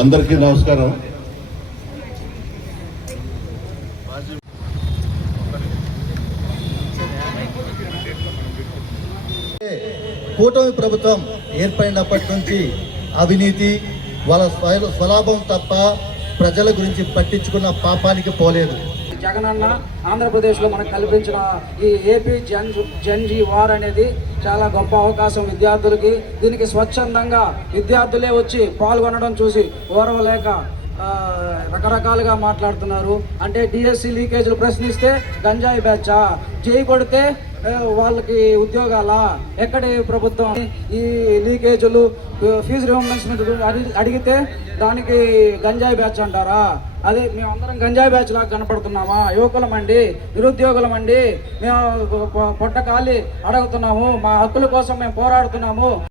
అందరికీ నమస్కారం. కూటమి ప్రభుత్వం ఏర్పడినప్పటి నుంచి అవినీతి వాళ్ళ స్వలాభం తప్ప ప్రజల గురించి పట్టించుకున్న పాపానికి పోలేదు. జగనన్న ఆంధ్రప్రదేశ్లో మనకు కల్పించిన ఈ ఏపీ జన్ జీ వార్ అనేది చాలా గొప్ప అవకాశం విద్యార్థులకి. దీనికి స్వచ్ఛందంగా విద్యార్థులే వచ్చి పాల్గొనడం చూసి ఓర్వలేక రకరకాలుగా మాట్లాడుతున్నారు. అంటే డిఎస్సి లీకేజీలు ప్రశ్నిస్తే గంజాయి బ్యాచా, జై కొడితే వాళ్ళకి ఉద్యోగాల, ఎక్కడి ప్రభుత్వం ఈ లీకేజీలు ఫీజు రియంబర్స్మెంట్ అడిగితే దానికి గంజాయి బ్యాచ్ అంటారా? అదే మేమందరం గంజాయి బ్యాచ్ లాగా కనపడుతున్నామా? యువకులమండి, నిరుద్యోగులమండి, మేము పొట్ట కాలి అడుగుతున్నాము, మా హక్కుల కోసం మేము పోరాడుతున్నాము.